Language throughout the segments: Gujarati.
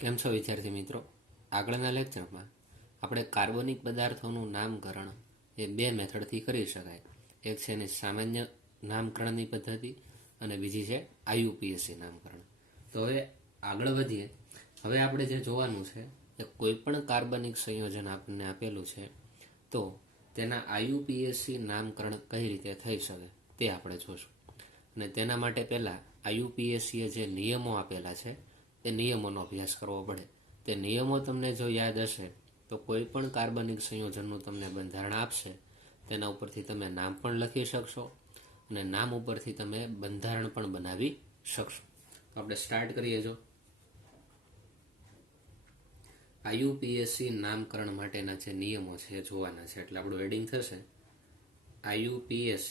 કેમ છો વિદ્યાર્થી મિત્રો? આગળના લેક્ચરમાં આપણે કાર્બનિક પદાર્થોનું નામકરણ એ બે મેથડથી કરી શકાય. એક છે એની સામાન્ય નામકરણની પદ્ધતિ અને બીજી છે IUPAC નામકરણ. તો હવે આગળ વધીએ. હવે આપણે જે જોવાનું છે કે કોઈ પણ કાર્બનિક સંયોજન આપણને આપેલું છે તો તેના IUPAC નામકરણ કઈ રીતે થઈ શકે તે આપણે જોશું. અને તેના માટે પહેલાં IUPAC જે નિયમો આપેલા છે તે નિયમોનો અભ્યાસ કરવો પડે. તે નિયમો તમને જો યાદ હશે તો કોઈ પણ કાર્બનિક સંયોજનનું તમને બંધારણ આપશે તેના ઉપરથી તમે નામ પણ લખી શકશો અને નામ ઉપરથી તમે બંધારણ પણ બનાવી શકશો. તો આપણે સ્ટાર્ટ કરીએ. જો IUPAC નામકરણ માટેના જે નિયમો છે એ જોવાના છે, એટલે આપણું હેડિંગ થશે IUPAC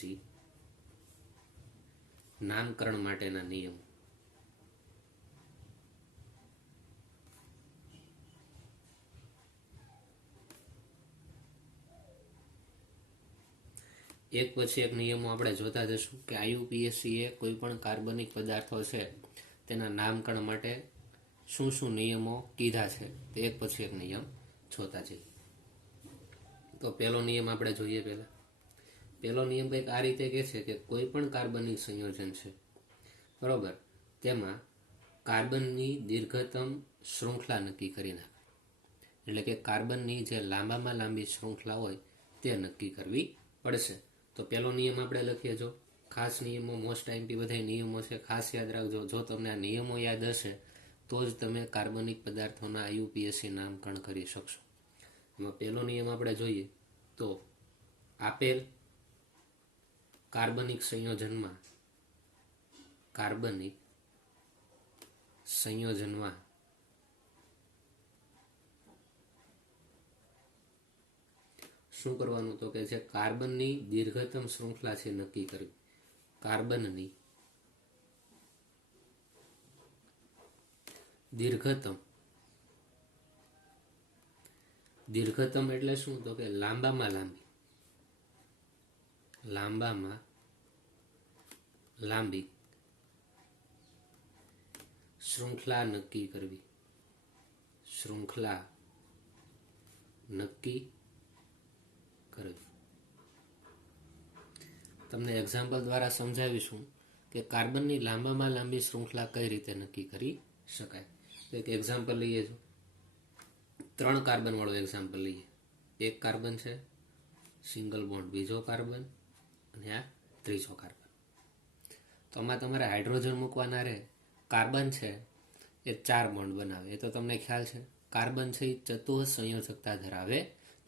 નામકરણ માટેના નિયમો. એક પછી એક નિયમો આપણે જોતા જશું કે IUPAC એ કોઈ પણ કાર્બનિક પદાર્થો છે તેના નામકરણ માટે શું શું નિયમો કીધા છે તે એક પછી એક નિયમ જોતા જઈએ. તો પહેલો નિયમ આપણે જોઈએ. પહેલો નિયમ કંઈક આ રીતે કહે છે કે કોઈ પણ કાર્બનિક સંયોજન છે, બરોબર, તેમાં કાર્બનની દીર્ઘતમ શૃંખલા નક્કી કરી નાખે. એટલે કે કાર્બનની જે લાંબામાં લાંબી શૃંખલા હોય તે નક્કી કરવી પડશે. તો પહેલો નિયમ આપણે લખીએ. જો ખાસ નિયમો, મોસ્ટ આઈએમપી બધા નિયમો છે, ખાસ યાદ રાખજો. જો તમને આ નિયમો યાદ હશે તો જ તમે કાર્બનિક પદાર્થોના IUPAC નામકરણ કરી શકશો. એમાં પહેલો નિયમ આપણે જોઈએ તો આપેલ કાર્બનિક સંયોજનમાં શું કરવાનું? તો કે જે કાર્બનની દીર્ઘતમ શૃંખલા છે નક્કી કરવી. કાર્બનની દીર્ઘતમ એટલે શું? તો કે લાંબામાં લાંબી શૃંખલા નક્કી કરવી. તમને એક્ઝામ્પલ દ્વારા સમજાવીશું કે કાર્બનની લાંબામાં લાંબી શૃંખલા કઈ રીતે નક્કી કરી શકાય. એક એક્ઝામ્પલ લઈએ. જો 3 કાર્બન વાળો એક્ઝામ્પલ લઈએ. એક કાર્બન છે, સિંગલ બોન્ડ બીજો કાર્બન અને આ ત્રીજો કાર્બન. તો આમાં તમારે હાઇડ્રોજન મૂકવાના રહે. કાર્બન છે એ 4 બોન્ડ બનાવે, એ તો તમને ખ્યાલ છે. કાર્બન છે એ ચતુઃ સંયોજકતા ધરાવે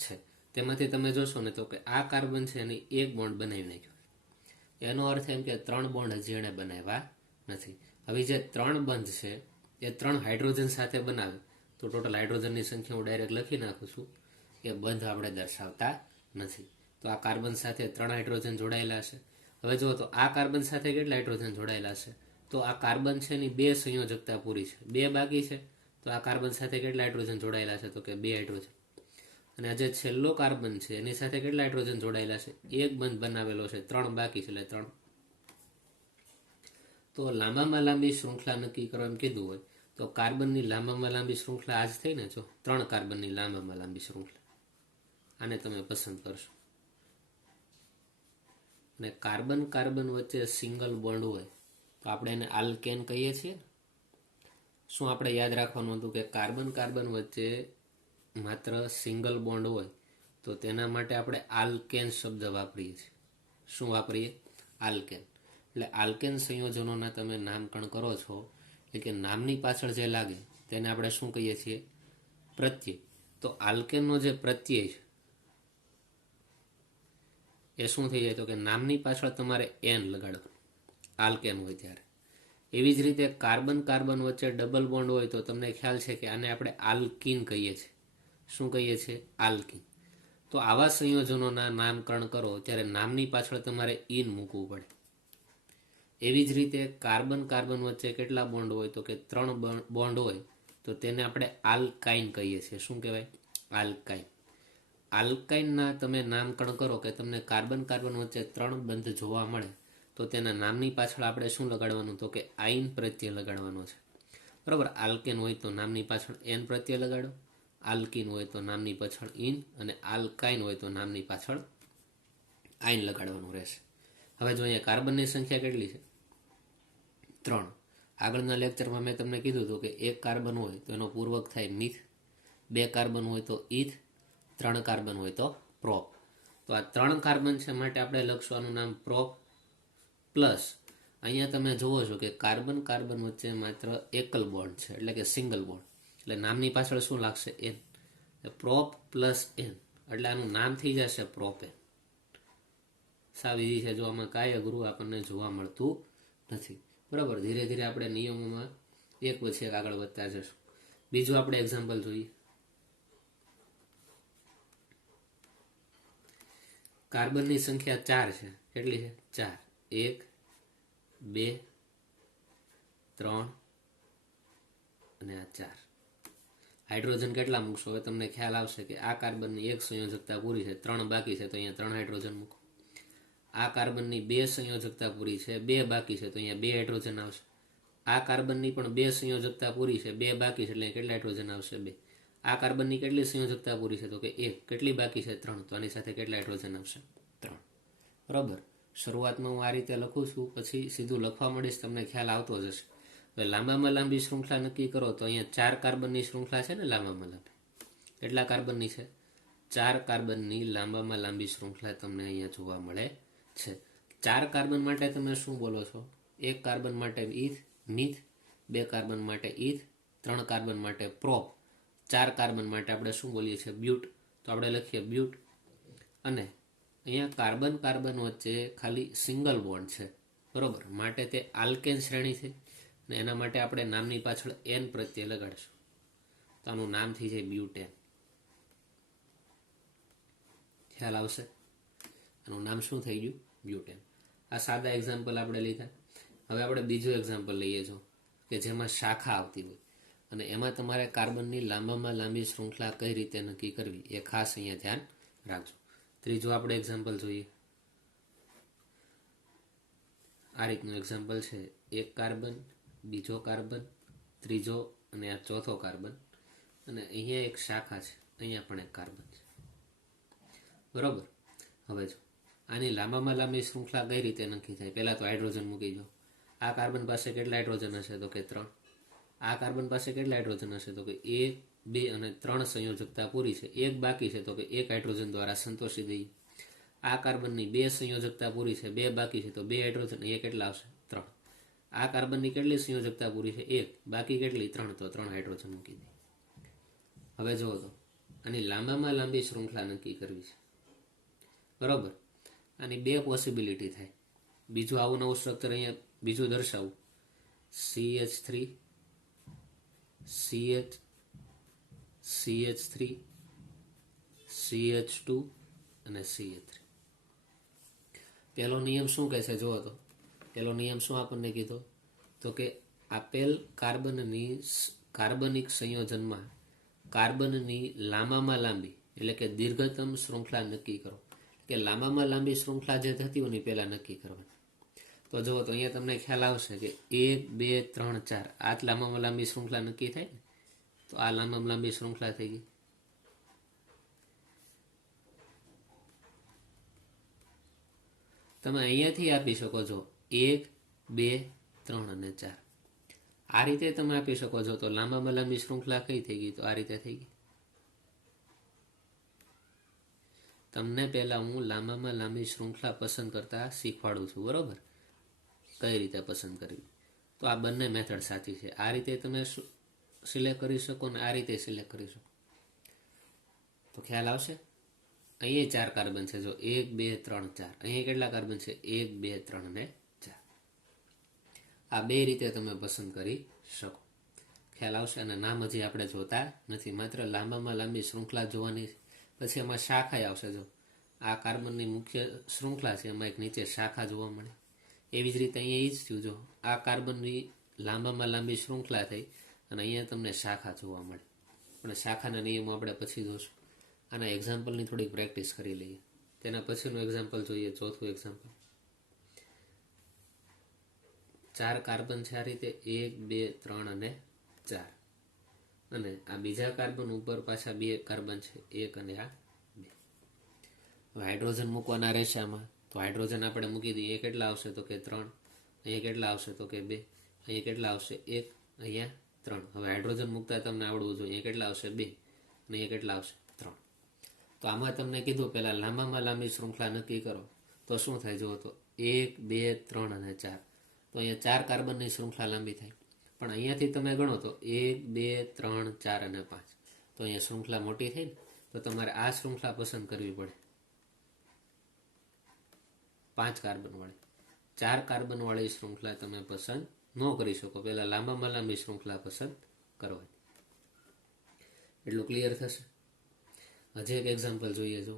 છે. તેમાંથી તમે જોશો ને તો કે આ કાર્બન છે એની 1 બોન્ડ બનાવી નાખ્યો. એનો અર્થ એમ કે 3 બોન્ડ હજી એણે બનાવ્યા નથી. હવે જે 3 બંધ છે એ 3 હાઇડ્રોજન સાથે બનાવે તો ટોટલ હાઇડ્રોજનની સંખ્યા હું ડાયરેક્ટ લખી નાખું છું. એ બંધ આપણે દર્શાવતા નથી. તો આ કાર્બન સાથે 3 હાઇડ્રોજન જોડાયેલા છે. હવે જુઓ તો આ કાર્બન સાથે કેટલા હાઇડ્રોજન જોડાયેલા છે? તો આ કાર્બન છે એની 2 સંયોજકતા પૂરી છે, 2 બાકી છે. તો આ કાર્બન સાથે કેટલા હાઇડ્રોજન જોડાયેલા છે? તો કે 2 હાઇડ્રોજન. અને આ જે છેલ્લો કાર્બન છે એની સાથે કેટલા હાઇડ્રોજન જોડાયેલા છે? 1 બંધ બનાવેલો છે, 3 બાકી છે, એટલે 3. તો લાંબામાં લાંબી શૃંખલા નક્કી કરવા એમ કીધું હોય તો કાર્બનની લાંબામાં લાંબી શૃંખલા આજ થઈ ને. જો 3 કાર્બનની લાંબામાં લાંબી શૃંખલા, આને તમે પસંદ કરશો. અને કાર્બન વચ્ચે સિંગલ બોન્ડ હોય તો આપણે એને આલ્કેન કહીએ છીએ. શું આપણે યાદ રાખવાનું હતું કે કાર્બન વચ્ચે માત્ર સિંગલ બોન્ડ હોય તો તેના માટે આપણે આલ્કેન શબ્દ વાપરીએ છીએ. શું વાપરીએ? આલ્કેન. એટલે આલ્કેન સંયોજનોના તમે નામકરણ કરો છો એટલે કે નામની પાછળ જે લાગે તેને આપણે શું કહીએ છીએ? પ્રત્યય. તો આલ્કેનનો જે પ્રત્યય છે એ શું થઈ જાય? તો કે નામની પાછળ તમારે એન લગાડવાનું, આલ્કેન હોય ત્યારે. એવી જ રીતે કાર્બન વચ્ચે ડબલ બોન્ડ હોય તો તમને ખ્યાલ છે કે આને આપણે આલ્કીન કહીએ છીએ. શું કહીએ છીએ? આલ્કીન. તો આવા સંયોજનોના નામકરણ કરો ત્યારે નામની પાછળ તમારે ઇન મૂકવું પડે. એવી જ રીતે કાર્બન વચ્ચે કેટલા બોન્ડ હોય? તો કે 3 બોન્ડ હોય તો તેને આપણે આલ્કાઇન કહીએ છીએ. શું કહેવાય? આલ્કાઇન. આલ્કાઇનના તમે નામકરણ કરો કે તમને કાર્બન વચ્ચે 3 બંધ જોવા મળે તો તેના નામની પાછળ આપણે શું લગાડવાનું? તો કે આઇન પ્રત્યય લગાડવાનો છે. બરાબર. આલ્કેન હોય તો નામની પાછળ એન પ્રત્યય લગાડો, આલ્કિન હોય તો નામની પાછળ ઇન, અને આલ્કાઇન હોય તો નામની પાછળ આઈન લગાડવાનું રહેશે. હવે જો અહીંયા કાર્બનની સંખ્યા કેટલી છે? 3. આગળના લેક્ચરમાં મેં તમને કીધું હતું કે એક કાર્બન હોય તો એનો પૂર્વક થાય મિથ, 2 કાર્બન હોય તો ઇથ, 3 કાર્બન હોય તો પ્રોપ. તો આ 3 કાર્બન છે માટે આપણે લખવાનું નામ પ્રોપ, પ્લસ અહીંયા તમે જુઓ છો કે કાર્બન કાર્બન વચ્ચે માત્ર એકલ બોન્ડ છે, એટલે કે સિંગલ બોન્ડ, એટલે નામની પાછળ શું લાગશે? એન. પ્રોપ પ્લસ એન, એટલે આનું નામ થઈ જશે પ્રોપેન. સાવ ઈઝી છે. જો આમાં કાંઈ અઘરું આપણને જોવા મળતું નથી. બરાબર. ધીરે ધીરે આપણે નિયમોમાં એક પછી એક આગળ વધતા જશું. બીજું આપણે એક્ઝામ્પલ જોઈએ. કાર્બનની સંખ્યા 4 છે. કેટલી છે? 4. 1, 2, 3 અને આ 4. હાઇડ્રોજન કેટલા મૂકશો? હવે તમને ખ્યાલ આવશે કે આ કાર્બનની 1 સંયોજકતા પૂરી છે, 3 બાકી છે, તો અહીંયા 3 હાઇડ્રોજન મૂકો. આ કાર્બનની 2 સંયોજકતા પૂરી છે, 2 બાકી છે, તો અહીંયા 2 હાઇડ્રોજન આવશે. આ કાર્બનની પણ 2 સંયોજકતા પૂરી છે, 2 બાકી છે, એટલે કેટલા હાઇડ્રોજન આવશે? 2. આ કાર્બનની કેટલી સંયોજકતા પૂરી છે? તો કે 1. કેટલી બાકી છે? 3. તો આની સાથે કેટલા હાઇડ્રોજન આવશે? 3. બરાબર. શરૂઆતમાં હું આ રીતે લખું છું, પછી સીધું લખવા માંડીશ, તમને ખ્યાલ આવતો જશે. હવે લાંબામાં લાંબી શૃંખલા નક્કી કરો તો અહીંયા 4 કાર્બનની શૃંખલા છે ને લાંબામાં લાંબી. કેટલા કાર્બનની છે? 4 કાર્બનની લાંબામાં લાંબી શૃંખલા તમને અહીંયા જોવા મળે છે. 4 કાર્બન માટે તમે શું બોલો છો? 1 કાર્બન માટે ઇથ, મિથ, 2 કાર્બન માટે ઇથ, 3 કાર્બન માટે પ્રોપ, 4 કાર્બન માટે આપણે શું બોલીએ છીએ? બ્યુટ. તો આપણે લખીએ બ્યુટ. અને અહીંયા કાર્બન કાર્બન વચ્ચે ખાલી સિંગલ બોન્ડ છે, બરોબર, માટે તે આલ્કેન શ્રેણી છે, અને એના માટે આપણે નામની પાછળ એન પ્રત્યય લગાડશું, તો આનું નામ થઈ જાય બ્યુટેન. ખ્યાલ આવશે? આનું નામ શું થઈ ગયું? બ્યુટેન. આ સાદા એક્ઝામ્પલ આપણે લીધા. હવે આપણે બીજું એક્ઝામ્પલ લઈએ છો કે જેમાં શાખા આવતી હોય અને એમાં તમારે કાર્બનની લાંબામાં લાંબી શૃંખલા કઈ રીતે નક્કી કરવી એ ખાસ અહીંયા ધ્યાન રાખજો. ત્રીજું આપણે એક્ઝામ્પલ જોઈએ. આ રીતનું એક્ઝામ્પલ છે. એક કાર્બન, બીજો કાર્બન, ત્રીજો અને આ ચોથો કાર્બન, અને અહીંયા એક શાખા છે, અહીંયા પણ એક કાર્બન છે, બરોબર. હવે જો આની લાંબામાં લાંબી શૃંખલા કઈ રીતે નક્કી થાય? પહેલા તો હાઇડ્રોજન મૂકી દો. આ કાર્બન પાસે કેટલા હાઇડ્રોજન હશે? તો કે 3. આ કાર્બન પાસે કેટલા હાઇડ્રોજન હશે? તો કે 1, 2 અને 3 સંયોજકતા પૂરી છે, 1 બાકી છે, તો કે 1 હાઇડ્રોજન દ્વારા સંતોષી દઈએ. આ કાર્બનની 2 સંયોજકતા પૂરી છે, 2 બાકી છે, તો 2 હાઇડ્રોજન, એ કેટલા આવશે? 3. આ કાર્બનની કેટલી સંયોજકતા પૂરી છે? 1 બાકી કેટલી? 3. તો 3 હાઇડ્રોજન મૂકી દઈએ. હવે જુઓ તો આની લાંબામાં લાંબી શૃંખલા નક્કી કરવી છે, બરોબર. આની 2 પોસિબિલિટી થાય. બીજું આવું નવું સ્ટ્રક્ચર અહીંયા બીજું દર્શાવું. CH3, CH, CH3, CH2 અને CH3. પહેલો નિયમ શું કહે છે? જુઓ તો પહેલો નિયમ શું આપણને કીધો? તો કે આપેલ કાર્બનિક સંયોજનમાં કાર્બનની લાંબામાં લાંબી એટલે કે દીર્ઘતમ શૃંખલા નક્કી કરો. કે લાંબામાં લાંબી શૃંખલા જે થતી હોય ને પહેલા નક્કી કરવાની. તો જુઓ તો અહીંયા તમને ખ્યાલ આવશે કે 1, 2, 3, 4 આ જ લાંબામાં લાંબી શૃંખલા નક્કી થાય ને, તો આ લાંબામાં લાંબી શૃંખલા થઈ ગઈ. તમે અહીંયાથી આપી શકો છો 1, 2, 3 અને 4. આ રીતે તમે આપી શકો છો. તો લાંબામાં લાંબી શૃંખલા કઈ થઈ ગઈ? તો આ રીતે થઈ ગઈ. તમને પહેલા હું લાંબામાં લાંબી શૃંખલા પસંદ કરતા શીખવાડું છું, બરોબર, કઈ રીતે પસંદ કરવી. તો આ બંને મેથડ સાચી છે. આ રીતે તમે સિલેક્ટ કરી શકો ને આ રીતે સિલેક્ટ કરી શકો. તો ખ્યાલ આવશે. અહીંયા 4 કાર્બન છે. જો 1, 2, 3, 4. અહીંયા કેટલા કાર્બન છે? 1, 2, 3 અને 4. આ 2 રીતે તમે પસંદ કરી શકો. ખ્યાલ આવશે. અને નામ હજી આપણે જોતા નથી, માત્ર લાંબામાં લાંબી શૃંખલા જોવાની. પછી એમાં શાખા આવશે. જો આ કાર્બનની મુખ્ય શૃંખલા છે, એમાં એક નીચે શાખા જોવા મળે. એવી જ રીતે અહીંયા એ જ થયું. જો આ કાર્બનની લાંબામાં લાંબી શૃંખલા થઈ અને અહીંયા તમને શાખા જોવા મળે. પણ શાખાના નિયમો આપણે પછી જોશું. આના એક્ઝામ્પલની થોડીક પ્રેક્ટિસ કરી લઈએ. તેના પછીનું એક્ઝામ્પલ જોઈએ. ચોથું એક્ઝામ્પલ. 4 કાર્બન છે આ રીતે 1, 2, 3 અને 4 અને આ બીજા કાર્બન ઉપર પાછા 2 કાર્બન છે, 1 અને આ 2. હવે હાઇડ્રોજન મૂકવાના રહેશે આમાં, તો હાઇડ્રોજન આપણે મૂકી દઈએ. એ કેટલા આવશે તો કે 3, અહીંયા કેટલા આવશે તો કે 2, અહીંયા કેટલા આવશે 1, અહીંયા 3. હવે હાઇડ્રોજન મૂકતા તમને આવડવું જોઈએ. અહીંયા કેટલા આવશે 2 અને અહીંયા કેટલા આવશે 3. તો આમાં તમને કીધું પહેલાં લાંબામાં લાંબી શૃંખલા નક્કી કરો તો શું થાય જુઓ તો 1, 2, 3 અને 4. તો અહીંયા 4 કાર્બનની શૃંખલા લાંબી થાય. પણ અહીંયાથી તમે ગણો તો 1, 2, 3, 4 અને 5. તો અહીંયા શૃંખલા મોટી થઈ ને, તો તમારે આ શૃંખલા પસંદ કરવી પડે 5 કાર્બનવાળી. 4 કાર્બનવાળી શૃંખલા તમે પસંદ ન કરી શકો. પહેલાં લાંબામાં લાંબી શૃંખલા પસંદ કરવાની. એટલું ક્લિયર થશે. હજી એક એક્ઝામ્પલ જોઈએ. જો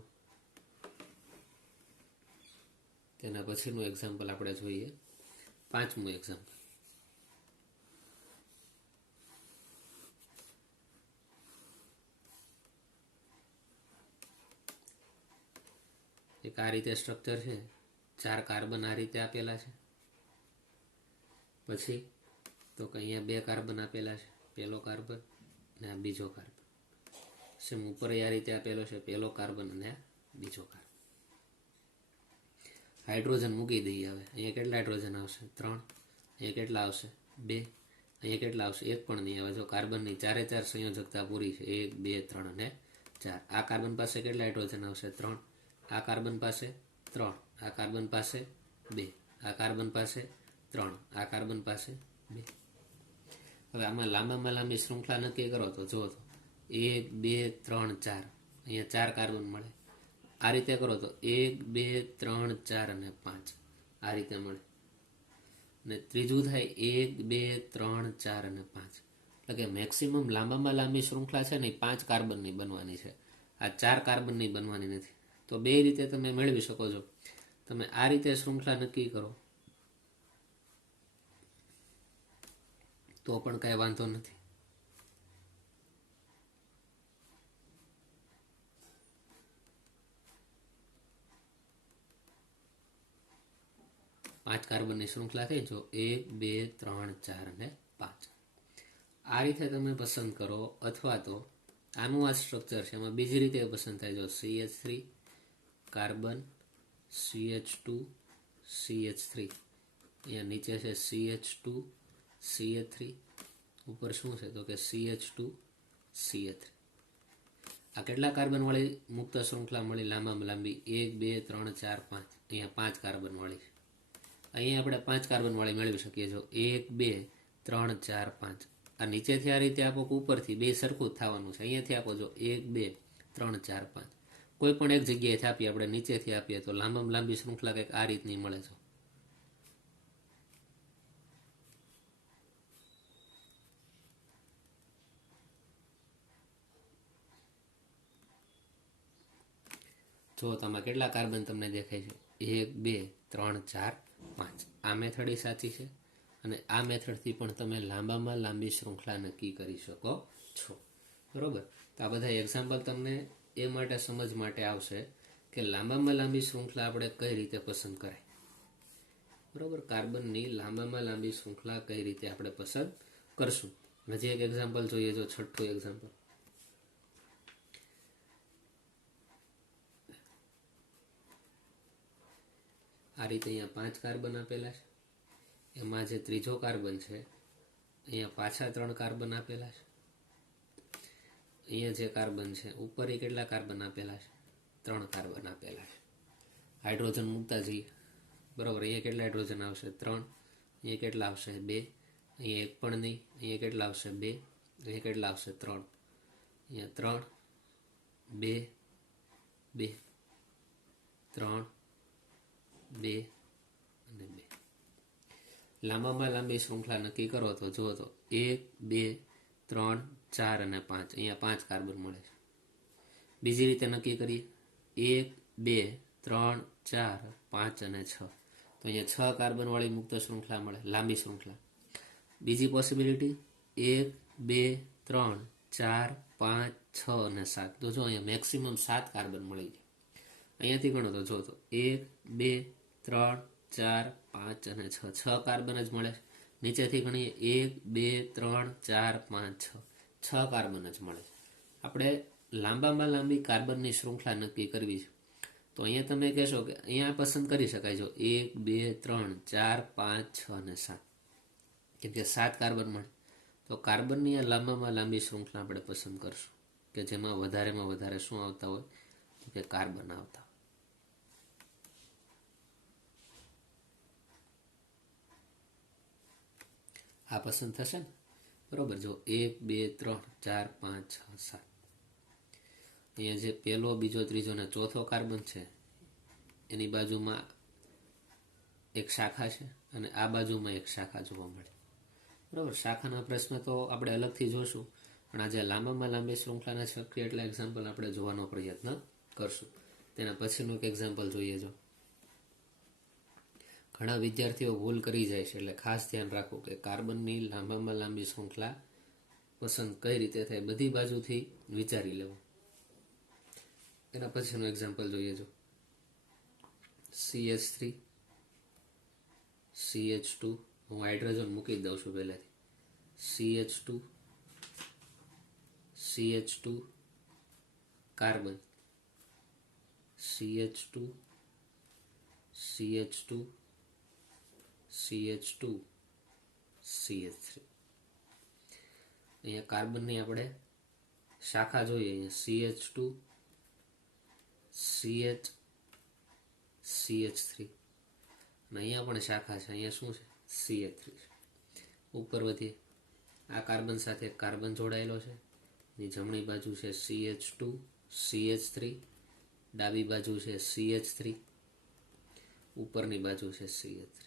તેના પછીનું એક્ઝામ્પલ આપણે જોઈએ, 5મું એક્ઝામ્પલ. એક આ રીતે સ્ટ્રક્ચર છે. 4 કાર્બન આ રીતે આપેલા છે. પછી તો કે અહીંયા 2 કાર્બન આપેલા છે, પહેલો કાર્બન અને આ બીજો કાર્બન. સેમ ઉપર આ રીતે આપેલો છે, પહેલો કાર્બન અને આ બીજો કાર્બન. હાઇડ્રોજન મૂકી દઈએ. હવે અહીંયા કેટલા હાઇડ્રોજન આવશે 3, અહીંયા કેટલા આવશે 2, અહીંયા કેટલા આવશે 1 પણ નહીં આવે. જો કાર્બનની 4 4 સંયોજકતા પૂરી છે, 1, 2, 3 અને 4. આ કાર્બન પાસે કેટલા હાઇડ્રોજન આવશે 3, આ કાર્બન પાસે 3, આ કાર્બન પાસે 2, આ કાર્બન પાસે 3, આ કાર્બન પાસે 2. હવે આમાં લાંબામાં લાંબી શૃંખલા નક્કી કરો તો જુઓ તો 1, 2, 3, 4. અહીંયા 4 કાર્બન મળે. આ રીતે કરો તો 1, 2, 3, 4 અને 5 આ રીતે મળે. અને ત્રીજું થાય 1, 2, 3, 4 અને 5. એટલે કે મેક્સિમમ લાંબામાં લાંબી શૃંખલા છે ને 5 કાર્બનની બનવાની છે, આ 4 કાર્બનની બનવાની નથી. તો બે રીતે તમે મેળવી શકો છો. તમે આ રીતે શૃંખલા નક્કી કરો તો પણ કાંઈ વાંધો નથી. પાંચ કાર્બનની શૃંખલા થઈ. જો 1, 2, 3, 4 અને 5 આ રીતે તમે પસંદ કરો. અથવા તો આનું આ સ્ટ્રક્ચર છે, એમાં બીજી રીતે પસંદ થાય. જો CH3 કાર્બન, CH2 CH3, અહીંયા નીચે છે CH2 CH3, ઉપર શું છે તો કે CH2 CH3. આ કેટલા કાર્બન વાળી મુક્ત શૃંખલા મળી લાંબામાં લાંબી? 1, 2, 3, 4, 5. અહીંયા 5 કાર્બન વાળી છે. અહીંયા આપણે 5 કાર્બન વાળી મેળવી શકીએ. જો 1, 2, 3, 4, 5. આ નીચેથી આ રીતે આપો કે ઉપરથી, બે સરખું જ થવાનું છે. અહીંયાથી આપો. જો 1, 2, 3, 4, 5. કોઈ પણ એક જગ્યાએથી આપીએ, આપણે નીચેથી આપીએ તો લાંબામાં લાંબી શૃંખલા કંઈક આ રીતની મળે છે. જો તમે કેટલા કાર્બન તમને દેખાય છે? 1, 2, 3, 4, 5. આ મેથડ સાચી છે અને આ મેથડથી પણ તમે લાંબામાં લાંબી શૃંખલા નક્કી કરી શકો છો. બરોબર. તો આ બધા એક્ઝામ્પલ તમને એ માટે સમજ માટે આવશે કે લાંબામાં લાંબી શૃંખલા આપણે કઈ રીતે પસંદ કરાય. બરોબર. કાર્બનની લાંબામાં લાંબી શૃંખલા કઈ રીતે આપણે પસંદ કરશું. હજી એક એક્ઝામ્પલ જોઈએ. જો છઠ્ઠું એક્ઝામ્પલ. આ રીતે અહીંયા 5 કાર્બન આપેલા છે. એમાં જે ત્રીજો કાર્બન છે અહીંયા પાછા 3 કાર્બન આપેલા છે. અહીંયા જે કાર્બન છે ઉપર એ કેટલા કાર્બન આપેલા છે? 3 કાર્બન આપેલા છે. હાઇડ્રોજન મૂકતા જઈએ. બરાબર. અહીંયા કેટલા હાઇડ્રોજન આવશે? 3. અહીંયા કેટલા આવશે? 2. અહીંયા એક પણ નહીં. અહીંયા કેટલા આવશે? 2. અહીંયા કેટલા આવશે? 3. અહીંયા 3, 2, 2, 3, 2 અને 2. લાંબામાં લાંબી શૃંખલા નક્કી કરો તો જુઓ તો 1, 2, 3, 4 અને 5. અહીંયા 5 કાર્બન મળે છે. બીજી રીતે નક્કી કરીએ. 1, 2, 3, 4, 5 અને 6. તો અહીંયા 6 કાર્બન વાળી મુક્ત શૃંખલા મળે, લાંબી શૃંખલા. બીજી પોસિબિલિટી 1, 2, 3, 4, 5, 6 અને 7. તો જો અહીંયા મેક્સિમમ 7 કાર્બન મળી જાય. અહીંયાથી ગણો તો જો તો 1, 2, 3, 4, 5 અને 6. 6 કાર્બન જ મળે. નીચેથી ગણીએ 1 2 3 4 5 6 6 કાર્બન જ મળે છે. આપણે લાંબામાં લાંબી કાર્બનની શૃંખલા નક્કી કરવી છે. તો અહીંયા તમે કહેશો કે અહીંયા પસંદ કરી શકાય છે 1 2 3 4 5 6 અને 7, કેમ કે 7 કાર્બન મળે. તો કાર્બનની આ લાંબામાં લાંબી શૃંખલા આપણે પસંદ કરશું કે જેમાં વધારેમાં વધારે શું આવતા હોય તો કે કાર્બન આવતા. આ પસંદ થશે ને, બરોબર. જો 1 2 3 4 5 6 7, અહીંયા જે પહેલો બીજો ત્રીજો અને ચોથો કાર્બન છે એની બાજુમાં એક શાખા છે અને આ બાજુમાં એક શાખા જોવા મળે, બરોબર. શાખાના પ્રશ્ન તો આપણે અલગથી જોશું, પણ આજે લાંબામાં લાંબી શૃંખલાના શક્ય એટલા એક્ઝામ્પલ આપણે જોવાનો પ્રયત્ન કરશું. તેના પછીનું એક એક્ઝામ્પલ જોઈએ. જો ઘણા વિદ્યાર્થીઓ ભૂલ કરી જાય છે, એટલે ખાસ ધ્યાન રાખવું કે કાર્બનની લાંબામાં લાંબી શૃંખલા પસંદ કઈ રીતે થાય, બધી બાજુથી વિચારી લેવું. એના પછીનું એક્ઝામ્પલ જોઈએ. જો CH3 CH2, હું હાઇડ્રોજન મૂકી દઉં છું પહેલાથી. CH2 CH2 carbon, CH2 CH2 CH2 CH3. અહીંયા કાર્બનની આપણે શાખા જોઈએ. અહીંયા CH2 CH CH3 અને અહીંયા પણ શાખા છે. અહીંયા શું છે? CH3 છે. ઉપર વધીએ, આ કાર્બન સાથે કાર્બન જોડાયેલો છે. એની જમણી બાજુ છે CH2 CH3, ડાબી બાજુ છે CH3, ઉપરની બાજુ છે CH3.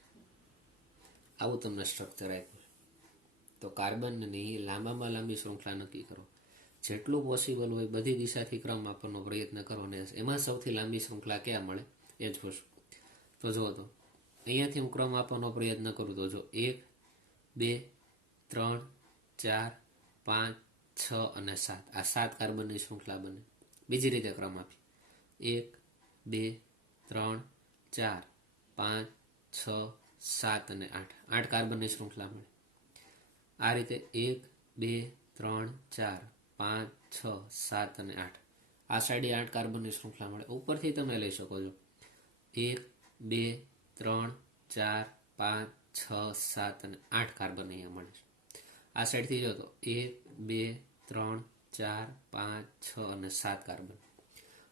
આવું તમને સ્ટ્રક્ચર આપ્યું છે. તો કાર્બનની લાંબામાં લાંબી શૃંખલા નક્કી કરો. જેટલું પોસિબલ હોય બધી દિશાથી ક્રમ આપવાનો પ્રયત્ન કરો અને એમાં સૌથી લાંબી શૃંખલા ક્યાં મળે એ જોશું. તો જુઓ, તો અહીંયાથી હું ક્રમ આપવાનો પ્રયત્ન કરું તો જો 1 2 3 4 5 6 અને 7, આ 7 કાર્બનની શૃંખલા બને. બીજી રીતે ક્રમ આપી 1 2 3 4 5 6 7 અને 8, 8 કાર્બનની શૃંખલા મળે. આ રીતે 1 2 3 4 5 6 7 અને 8, આ સાઈડે 8 કાર્બનની શૃંખલા મળે. ઉપરથી તમે લઈ શકો છો 1 2 3 4 5 6 7 અને 8 કાર્બન અહીંયા મળે છે. આ સાઈડથી જો તો 1 2 3 4 5 6 અને 7 કાર્બન,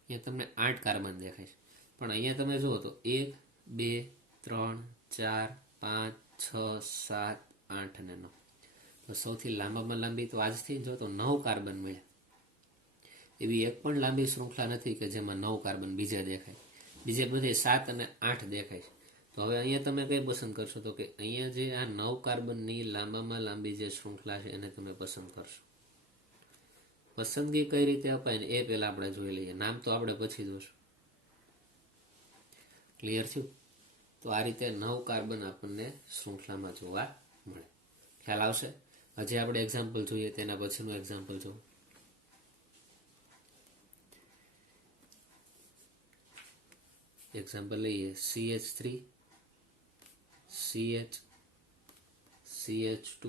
અહીંયા તમને 8 કાર્બન દેખાય છે. પણ અહીંયા તમે જુઓ તો 1 2 3 4 5 6 7 8 અને 9. તો સૌથી લાંબામાં લાંબી તો આજથી જો તો 9 કાર્બન મળ્યા. એવી એક પણ લાંબી શૃંખલા નથી કે જેમાં 9 કાર્બન બીજા દેખાય. બીજે બધે 7 અને 8 દેખાય છે. તો હવે અહીંયા તમે કઈ પસંદ કરશો તો કે અહીંયા જે આ 9 કાર્બનની લાંબામાં લાંબી જે શૃંખલા છે એને તમે પસંદ કરશો. પસંદગી કઈ રીતે અપાય ને એ પહેલા આપણે જોઈ લઈએ. નામ તો આપણે પછી જોશું. ક્લિયર થયું? તો આ રીતે 9 કાર્બન આપણને શૃંખલામાં જોવા મળે. ખ્યાલ આવશે? હજી આપણે એક્ઝામ્પલ જોઈએ, તેના પછીનું એક્ઝામ્પલ જોવું. એક્ઝામ્પલ લઈએ CH3 CH CH2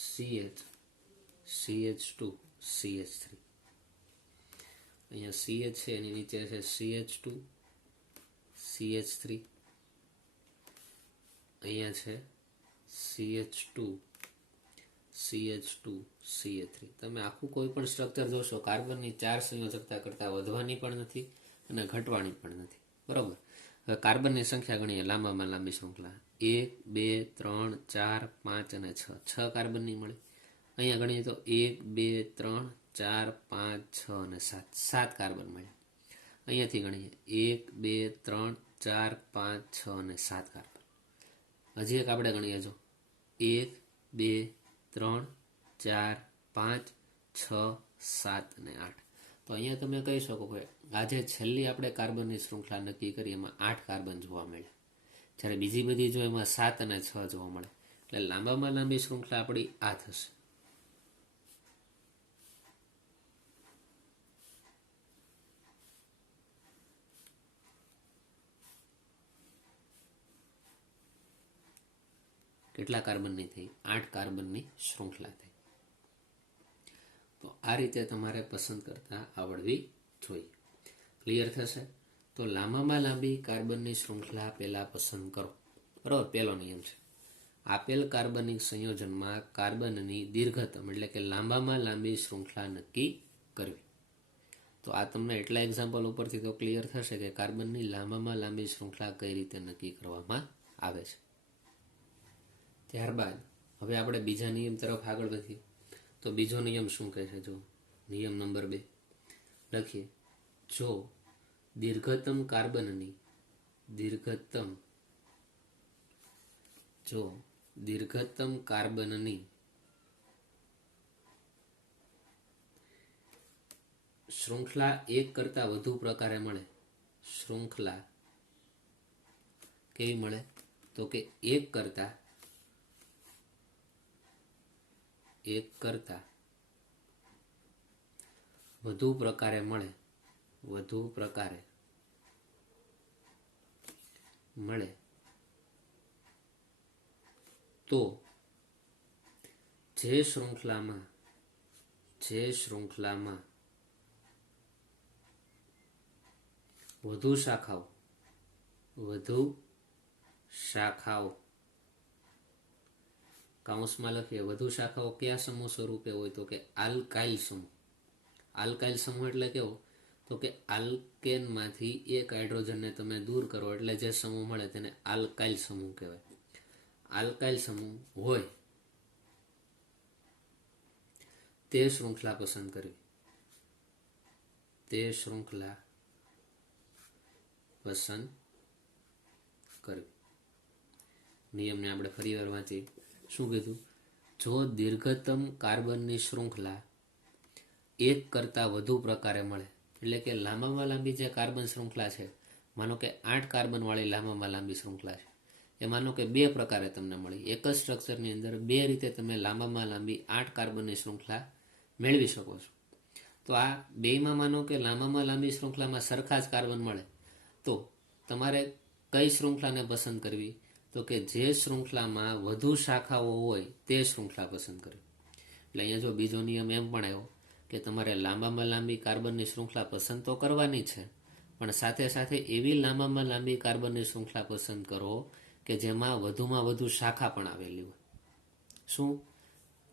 CH CH2 CH3. અહીંયા CH છે, એની નીચે છે CH2 CH3, અહીંયા છે CH2 CH2 CH3. તમે આખું કોઈ પણ સ્ટ્રક્ચર જોશો, કાર્બનની 4 સંયોજકતા કરતાં વધવાની પણ નથી અને ઘટવાની પણ નથી, બરોબર. હવે કાર્બનની સંખ્યા ગણીએ લાંબામાં લાંબી શૃંખલા. 1 2 3 4 5 અને 6, 6 કાર્બનની મળે. અહીંયા ગણીએ તો 1 2 3 4 5 6 અને 7, 7 કાર્બન મળ્યા. અહીંયાથી ગણીએ 1 2 3 4 5 6 અને 7 કાર્બન. હજી એક આપણે ગણીએ જો 1 2 3 4 5 6 7 અને 8. તો અહીંયા તમે કહી શકો કે આજે છેલ્લી આપણે કાર્બનની શૃંખલા નક્કી કરી એમાં 8 કાર્બન જોવા મળ્યા, જ્યારે બીજી બધી જો એમાં 7 અને 6 જોવા મળે. એટલે લાંબામાં લાંબી શૃંખલા આપણી આ થશે. કેટલા કાર્બનની થઈ? 8 કાર્બનની શૃંખલા થઈ. તો આ રીતે તમારે પસંદ કરતા આવડવી જોઈએ. ક્લિયર થશે? તો લાંબામાં લાંબી કાર્બનની શૃંખલા પહેલા પસંદ કરો. બરાબર, પહેલો નિયમ છે આપેલ કાર્બનિક સંયોજનમાં કાર્બનની દીર્ઘતમ એટલે કે લાંબામાં લાંબી શૃંખલા નક્કી કરવી. તો આ તમને એટલા એક્ઝામ્પલ ઉપરથી તો ક્લિયર થશે કે કાર્બનની લાંબામાં લાંબી શૃંખલા કઈ રીતે નક્કી કરવામાં આવે છે. ત્યારબાદ હવે આપણે બીજા નિયમ તરફ આગળ વધીએ. તો બીજો નિયમ શું કહે છે? જો નિયમ નંબર 2 લખીએ. જો દીર્ઘતમ કાર્બનની શૃંખલા એક કરતા વધુ પ્રકારે મળે. શૃંખલા કેવી મળે? તો કે એક કરતા વધુ પ્રકારે મળે તો જે શૃંખલામાં વધુ શાખાઓ કૌંસમાં લખીએ. વધુ શાખાઓ કયા સમૂહ સ્વરૂપે હોય? તો કે આલ્કાઇલ સમૂહ. આલ્કાઇલ સમૂહ એટલે કેવો? તો કે આલ્કેનમાંથી એક હાઇડ્રોજનને તમે દૂર કરો એટલે જે સમૂહ મળે તેને આલ્કાઇલ સમૂહ કહેવાય. આલ્કાઇલ સમૂહ હોય તે શૃંખલા પસંદ કરવી. નિયમને આપણે ફરીવાર વાંચીએ. શું કીધું? જો દીર્ઘતમ કાર્બનની શૃંખલા એક કરતા વધુ પ્રકારે મળે એટલે કે લાંબામાં લાંબી જે કાર્બન શૃંખલા છે, માનો કે 8 કાર્બન વાળી લાંબામાં લાંબી શૃંખલા છે, એ માનો કે 2 પ્રકારે તમને મળી. એક જ સ્ટ્રક્ચરની અંદર 2 રીતે તમે લાંબામાં લાંબી 8 કાર્બનની શૃંખલા મેળવી શકો છો. તો આ બેમાં માનો કે લાંબામાં લાંબી શૃંખલામાં સરખા જ કાર્બન મળે તો તમારે કઈ શૃંખલાને પસંદ કરવી? તો કે જે શૃંખલામાં વધુ શાખાઓ હોય તે શૃંખલા પસંદ કરવી. એટલે અહીંયા જો બીજો નિયમ એમ પણ આવ્યો કે તમારે લાંબામાં લાંબી કાર્બનની શૃંખલા પસંદ તો કરવાની છે, પણ સાથે સાથે એવી લાંબામાં લાંબી કાર્બનની શૃંખલા પસંદ કરો કે જેમાં વધુમાં વધુ શાખા પણ આવેલી હોય. શું?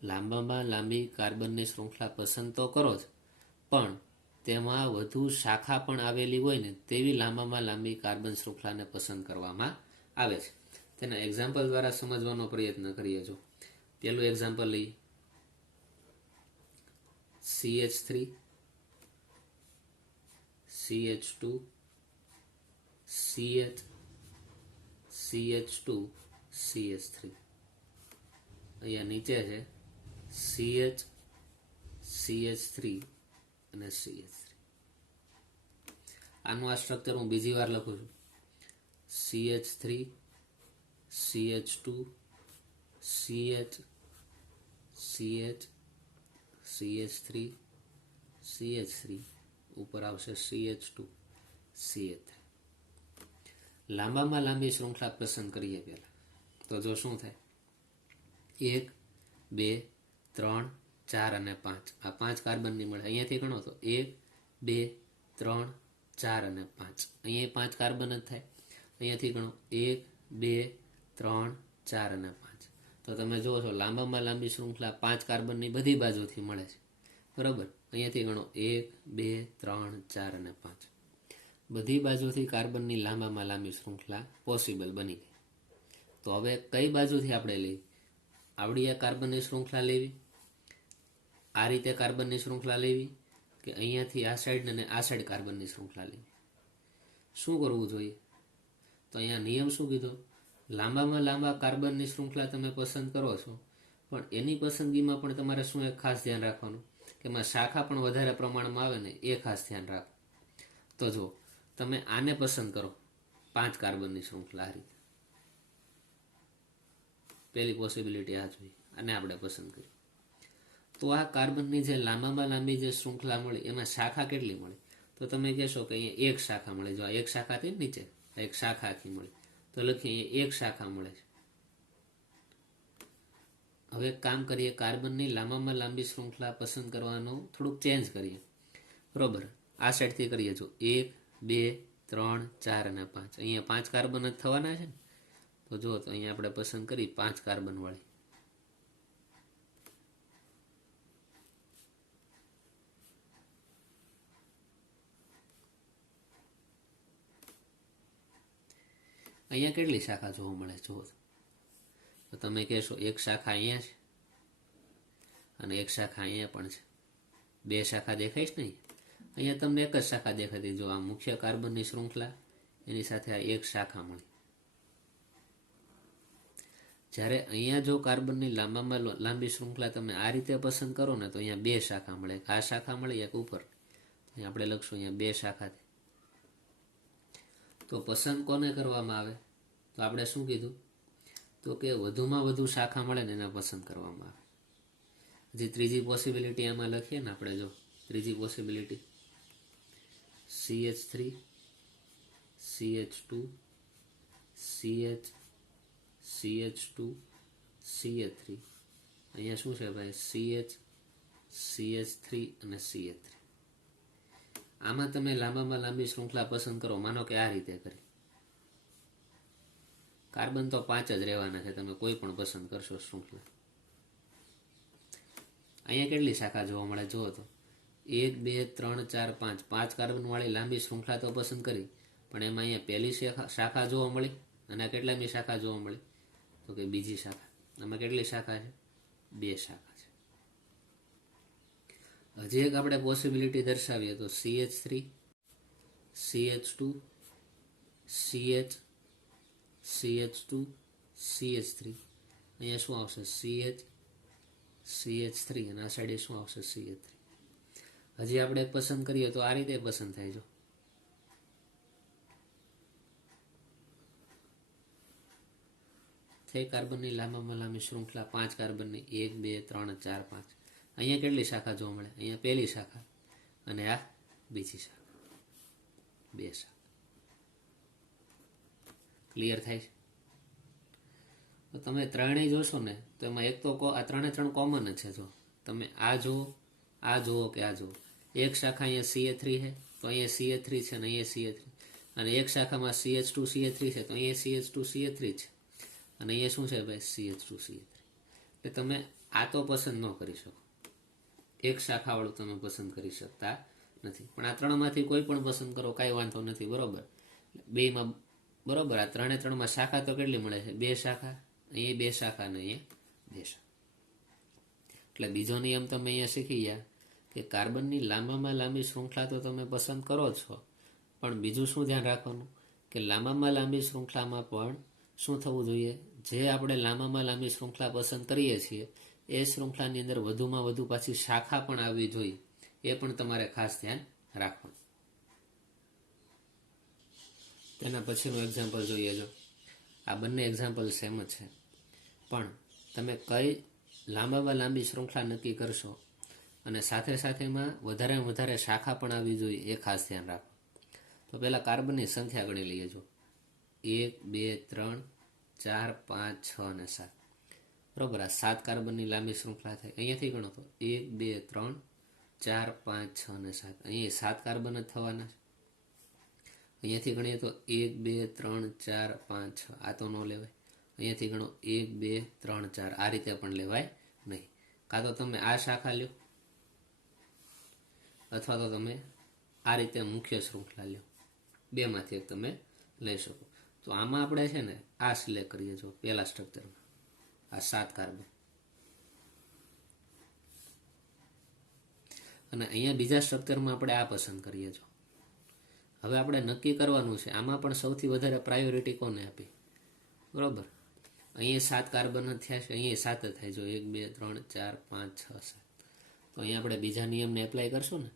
લાંબામાં લાંબી કાર્બનની શૃંખલા પસંદ તો કરો જ, પણ તેમાં વધુ શાખા પણ આવેલી હોય ને તેવી લાંબામાં લાંબી કાર્બન શૃંખલાને પસંદ કરવામાં આવે છે. તેના એક્ઝામ્પલ દ્વારા સમજવાનો પ્રયત્ન કરીએ. જો પહેલું એક્ઝામ્પલ લઈએ. CH3 CH2 CH CH2 CH3. અહીંયા નીચે છે CH CH3 અને CH3. આનું આ સ્ટ્રક્ચર હું બીજી વાર લખું છું. CH3 CH2 CH CH CH3 CH3 ઉપર આવશે CH2 CH3. લાંબામાં લાંબી શૃંખલા પસંદ કરીએ પહેલા તો જો શું થાય? 1 2 3 4 અને 5 આ 5 કાર્બનની મળે. અહીંયાથી ગણો તો 1 2 3 4 અને 5. અહીંયા 5 કાર્બન જ થાય. અહીંયાથી ગણો 1 2 3 4 અને 5. તો તમે જુઓ છો લાંબામાં લાંબી શૃંખલા 5 કાર્બનની બધી બાજુથી મળે છે. બરાબર. અહીંયાથી ગણો 1 2 3 4 અને 5. બધી બાજુથી કાર્બનની લાંબામાં લાંબી શૃંખલા પોસિબલ બની ગઈ. તો હવે કઈ બાજુથી આપણે લઈએ? આવડી આ કાર્બનની શૃંખલા લેવી, આ રીતે કાર્બનની શૃંખલા લેવી, કે અહીંયાથી આ સાઈડ અને આ સાઈડ કાર્બનની શૃંખલા લેવી? શું કરવું જોઈએ? તો અહીંયા નિયમ શું કીધો? લાંબામાં લાંબા કાર્બનની શૃંખલા તમે પસંદ કરો છો, પણ એની પસંદગીમાં પણ તમારે શું એક ખાસ ધ્યાન રાખવાનું કે એમાં શાખા પણ વધારે પ્રમાણમાં આવે ને એ ખાસ ધ્યાન રાખો. તો જો તમે આને પસંદ કરો 5 કાર્બનની શૃંખલા આ રીતે, પહેલી પોસિબિલિટી આ જોઈએ, અને આપણે પસંદ કરી. તો આ કાર્બનની જે લાંબામાં લાંબી જે શૃંખલા મળી એમાં શાખા કેટલી મળી? તો તમે કહેશો કે અહીંયા એક શાખા મળે. જો આ એક શાખા હતી નીચે, એક શાખા આખી મળી. તો લખીએ અહીંયા એક શાખા મળે છે. હવે એક કામ કરીએ, કાર્બનની લાંબામાં લાંબી શૃંખલા પસંદ કરવાનું થોડુંક ચેન્જ કરીએ. બરોબર, આ સાઈડથી કરીએ. જો 1, 2, 3, 4 અને 5, અહીંયા 5 કાર્બન જ થવાના છે ને. તો જો તો અહીંયા આપણે પસંદ કરી 5 કાર્બન વાળી. અહીંયા કેટલી શાખા જોવા મળે જુઓ તો તમે કહેશો એક શાખા અહીંયા છે અને એક શાખા અહીંયા પણ છે. 2 શાખા દેખાઈશ નહીં. અહીંયા તમને એક જ શાખા દેખાતી. જો આ મુખ્ય કાર્બનની શૃંખલા, એની સાથે આ એક શાખા મળી. જ્યારે અહીંયા જો કાર્બનની લાંબામાં લાંબી શૃંખલા તમે આ રીતે પસંદ કરો ને, તો અહીંયા 2 શાખા મળે. આ શાખા મળી, એક ઉપર. અહીંયા આપણે લખશું અહીંયા 2 શાખા. તો પસંદ કોને કરવામાં આવે? તો આપણે શું કીધું? તો કે વધુમાં વધુ શાખા મળે ને એને પસંદ કરવામાં આવે. હજી ત્રીજી પોસિબિલિટી આમાં લખીએ ને આપણે. જો ત્રીજી possibility CH3 CH2 CH CH2 CH3. અહીંયા શું છે ભાઈ? CH CH3 અને CH3. આમાં તમે લાંબામાં લાંબી શૃંખલા પસંદ કરો. માનો કે આ રીતે કરી. કાર્બન તો 5 જ રહેવાના છે, તમે કોઈ પણ પસંદ કરશો શૃંખલા. અહીંયા કેટલી શાખા જોવા મળે જુઓ તો 1, 2, 3, 4, 5. 5 કાર્બન વાળી લાંબી શૃંખલા તો પસંદ કરી, પણ એમાં અહીંયા પહેલી શાખા જોવા મળી. અને આ કેટલામી શાખા જોવા મળી? તો કે બીજી શાખા. આમાં કેટલી શાખા છે? 2 શાખા છે. હજી એક આપણે પોસિબિલિટી દર્શાવીએ તો CH3 CH2 CH CH2 CH3. અહીંયા શું આવશે? CH CH3 અને આ સાઈડે શું આવશે? CH3. હજી આપણે પસંદ કરીએ તો આ રીતે પસંદ થાય. જો થઈ કાર્બનની લાંબામાં લાંબી શૃંખલા 5 કાર્બનની 1, 2, 3, 4, 5. અહીંયા કેટલી શાખા જોવા મળે? અહીંયા પહેલી શાખા અને આ બીજી શાખા. 2 શાખા. ક્લિયર થાય છે? તો તમે ત્રણેય જોશો ને તો એમાં એક તો આ 3 કોમન જ છે. જો તમે આ જુઓ, આ જુઓ કે આ જુઓ. એક શાખા અહીંયા CH3 છે તો અહીંયા CH3 છે અને અહીંયા CH3. અને એક શાખામાં CH2 CH3 છે તો અહીંયા CH2 CH3 છે અને અહીંયા શું છે ભાઈ? CH2 CH3. એટલે તમે આ તો પસંદ ન કરી શકો. એક શાખાવાળું તમે પસંદ કરી શકતા નથી. પણ આ 3માંથી કોઈ પણ પસંદ કરો, કાંઈ વાંધો નથી. બરોબર, બેમાં બરોબર. આ 3માં શાખા તો કેટલી મળે છે? 2 શાખા. અહીંયા 2 શાખા અને અહીંયા 2 શાખા. એટલે બીજો નિયમ તમે અહીંયા શીખી ગયા કે કાર્બનની લાંબામાં લાંબી શૃંખલા તો તમે પસંદ કરો છો, પણ બીજું શું ધ્યાન રાખવાનું કે લાંબામાં લાંબી શૃંખલામાં પણ શું થવું જોઈએ? જે આપણે લાંબામાં લાંબી શૃંખલા પસંદ કરીએ છીએ એ શૃંખલાની અંદર વધુમાં વધુ પાછી શાખા પણ આવવી જોઈએ. એ પણ તમારે ખાસ ધ્યાન રાખવાનું. તેના પછીનું એક્ઝામ્પલ જોઈએ. જો આ બંને એક્ઝામ્પલ સેમ જ છે, પણ તમે કઈ લાંબામાં લાંબી શૃંખલા નક્કી કરશો અને સાથે સાથેમાં વધારે શાખા પણ આવવી જોઈએ, એ ખાસ ધ્યાન રાખો. તો પહેલાં કાર્બનની સંખ્યા ગણી લઈએ. જો 1, 2, 3, 4, 5, 6 અને 7. બરોબર, આ 7 કાર્બનની લાંબી શૃંખલા થાય. અહીંયાથી ગણો તો 1, 2, 3, 4, 5, 6 અને 7. અહીંયા 7 કાર્બન જ થવાના છે. અહીંયાથી ગણીએ તો 1, 2, 3, 4, 5, 6. આ તો ન લેવાય. અહીંયાથી ગણો 1, 2, 3, 4. આ રીતે પણ લેવાય નહીં. કાં તો તમે આ શાખા લ્યો અથવા તો તમે આ રીતે મુખ્ય શૃંખલા લ્યો. બેમાંથી એક તમે લઈ શકો. તો આમાં આપણે છે ને આ સિલેક્ટ કરીએ. જો પહેલા સ્ટ્રક્ચરમાં આ 7 કાર્બન અને અહીંયા બીજા સ્ટ્રક્ચરમાં આપણે આ પસંદ કરીએ. જો હવે આપણે નક્કી કરવાનું છે આમાં પણ સૌથી વધારે પ્રાયોરિટી કોને આપી? બરોબર, અહીંયા 7 કાર્બન જ થયા છે, અહીંયા 7 જ થાય. જો 1, 2, 3, 4, 5, 6, 7. તો અહીંયા આપણે બીજા નિયમને એપ્લાય કરશું ને.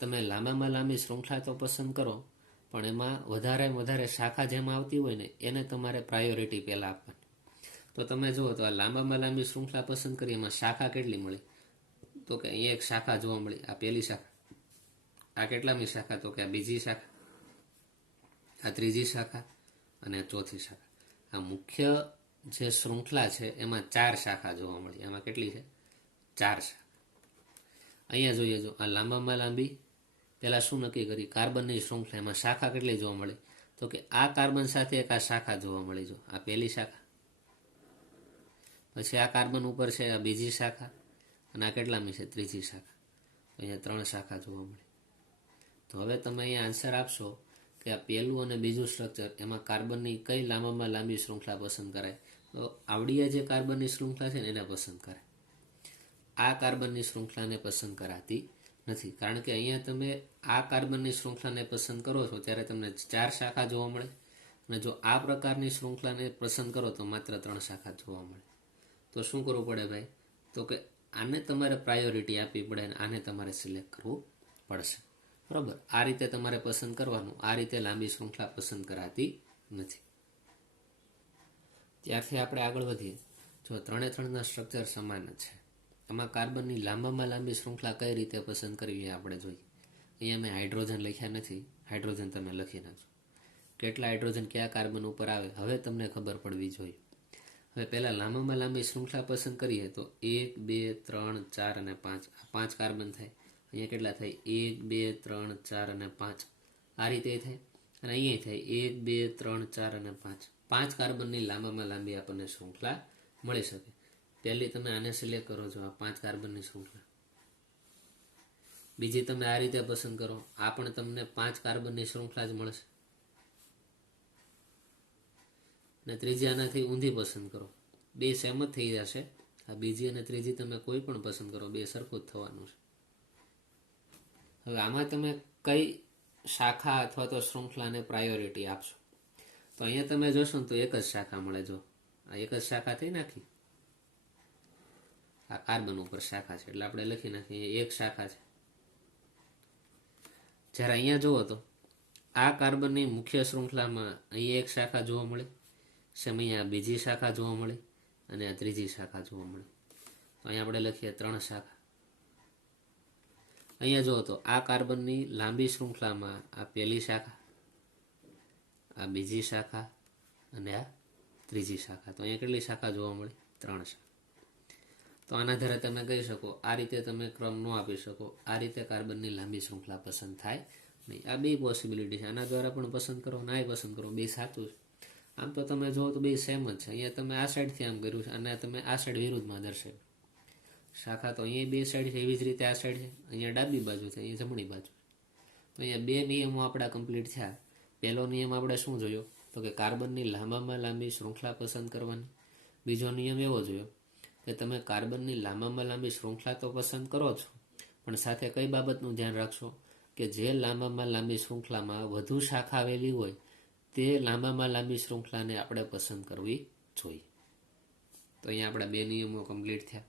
તમે લાંબામાં લાંબી શૃંખલા તો પસંદ કરો, પણ એમાં વધારે શાખા જેમાં આવતી હોય ને એને તમારે પ્રાયોરિટી પહેલાં આપવાની. તો તમે જુઓ તો આ લાંબામાં લાંબી શૃંખલા પસંદ કરી, એમાં શાખા કેટલી મળી? તો કે અહીંયા એક શાખા જોવા મળી, આ પહેલી શાખા. આ કેટલામી શાખા? તો કે આ બીજી શાખા, આ ત્રીજી શાખા અને આ ચોથી શાખા. આ મુખ્ય જે શૃંખલા છે એમાં 4 શાખા જોવા મળી. આમાં કેટલી છે? 4 શાખા. અહીંયા જોઈએ, જો આ લાંબામાં લાંબી, પહેલા શું નક્કી કરી? કાર્બનની શૃંખલા, એમાં શાખા કેટલી જોવા મળી? તો કે આ કાર્બન સાથે એક આ શાખા જોવા મળી. જો આ પહેલી શાખા, પછી આ કાર્બન ઉપર છે આ બીજી શાખા, અને આ કેટલામી છે? ત્રીજી શાખા. તો અહીંયા 3 શાખા જોવા મળી. તો હવે તમે અહીંયા આન્સર આપશો કે આ પહેલું અને બીજું સ્ટ્રક્ચર, એમાં કાર્બનની કઈ લાંબામાં લાંબી શૃંખલા પસંદ કરાય? તો આવડી જે કાર્બનની શૃંખલા છે ને એને પસંદ કરાય. આ કાર્બનની શૃંખલાને પસંદ કરાતી નથી, કારણ કે અહીંયા તમે આ કાર્બનની શૃંખલાને પસંદ કરો છો ત્યારે તમને 4 શાખા જોવા મળે, અને જો આ પ્રકારની શૃંખલાને પસંદ કરો તો માત્ર 3 શાખા જોવા મળે. તો શું કરવું પડે ભાઈ? તો કે આને તમારે પ્રાયોરિટી આપવી પડે અને આને તમારે સિલેક્ટ કરવું પડશે. બરાબર, આ રીતે તમારે પસંદ કરવાનું. આ રીતે લાંબી શૃંખલા પસંદ કરાતી નથી. ત્યારથી આપણે આગળ વધીએ. જો 3 સ્ટ્રક્ચર સમાન છે, એમાં કાર્બનની લાંબામાં લાંબી શૃંખલા કઈ રીતે પસંદ કરવી એ આપણે જોઈએ. અહીંયા મેં હાઇડ્રોજન લખ્યા નથી, હાઇડ્રોજન તમે લખી નાખજો. કેટલા હાઇડ્રોજન કયા કાર્બન ઉપર આવે હવે તમને ખબર પડવી જોઈએ. હવે પહેલાં લાંબામાં લાંબી શૃંખલા પસંદ કરીએ તો 1, 2, 3, 4 અને 5. આ 5 કાર્બન થાય. અહીંયા કેટલા થાય? 1, 2, 3, 4 અને 5. આ રીતે થાય. અને અહીંયા થાય 1, 2, 3, 4 અને 5. 5 કાર્બનની લાંબામાં લાંબી આપણને શૃંખલા મળી શકે. પહેલી તમે આને સિલેક્ટ કરો છો, આ 5 કાર્બનની શૃંખલા. બીજી તમે આ રીતે પસંદ કરો, આ પણ તમને 5 કાર્બનની શૃંખલા જ મળશે. અને ત્રીજી આનાથી ઊંધી પસંદ કરો, 2 સેમ જ થઈ જશે. આ બીજી અને ત્રીજી તમે કોઈ પણ પસંદ કરો, 2 સરખું જ થવાનું છે. હવે આમાં તમે કઈ શાખા અથવા તો શૃંખલાને પ્રાયોરિટી આપશો? તો અહીંયા તમે જોશો ને તો એક જ શાખા મળે. જો આ એક જ શાખા થઈ નાખી, આ કાર્બન ઉપર શાખા છે એટલે આપણે લખી નાખીએ એક શાખા છે. જ્યારે અહીંયા જુઓ તો આ કાર્બનની મુખ્ય શૃંખલામાં અહીંયા એક શાખા જોવા મળે, સેમ અહીંયા બીજી શાખા જોવા મળે, અને આ ત્રીજી શાખા જોવા મળે. તો અહીંયા આપણે લખીએ 3 શાખા. અહીંયા જુઓ તો આ કાર્બનની લાંબી શૃંખલામાં આ પહેલી શાખા, આ બીજી શાખા અને આ ત્રીજી શાખા. તો અહીંયા કેટલી શાખા જોવા મળી? 3 શાખા. તો આના આધારે તમે કહી શકો, આ રીતે તમે ક્રમ ન આપી શકો, આ રીતે કાર્બનની લાંબી શૃંખલા પસંદ થાય નહીં. આ 2 પોસિબિલિટી છે. આના દ્વારા પણ પસંદ કરો, ના પસંદ કરો, 2 સાચું છે. આમ તો તમે જુઓ તો 2 સેમ જ છે. અહીંયા તમે આ સાઈડથી આમ કર્યું છે અને તમે આ સાઈડ વિરુદ્ધમાં દર્શાવ્યું. શાખા તો અહીંયા 2 સાઈડ છે, એવી જ રીતે આ સાઈડ છે. અહીંયા ડાબી બાજુ છે, અહીંયા જમણી બાજુ. તો અહીંયા 2 નિયમો આપણા કમ્પ્લીટ થયા. પહેલો નિયમ આપણે શું જોયો? તો કે કાર્બનની લાંબામાં લાંબી શૃંખલા પસંદ કરવાની. બીજો નિયમ એવો જોયો કે તમે કાર્બનની લાંબામાં લાંબી શૃંખલા તો પસંદ કરો છો, પણ સાથે કઈ બાબતનું ધ્યાન રાખશો કે જે લાંબામાં લાંબી શૃંખલામાં વધુ શાખા આવેલી હોય તે લાંબામાં લાંબી શૃંખલાને આપણે પસંદ કરવી જોઈએ. તો અહીંયા આપણા 2 નિયમો કમ્પ્લીટ થયા.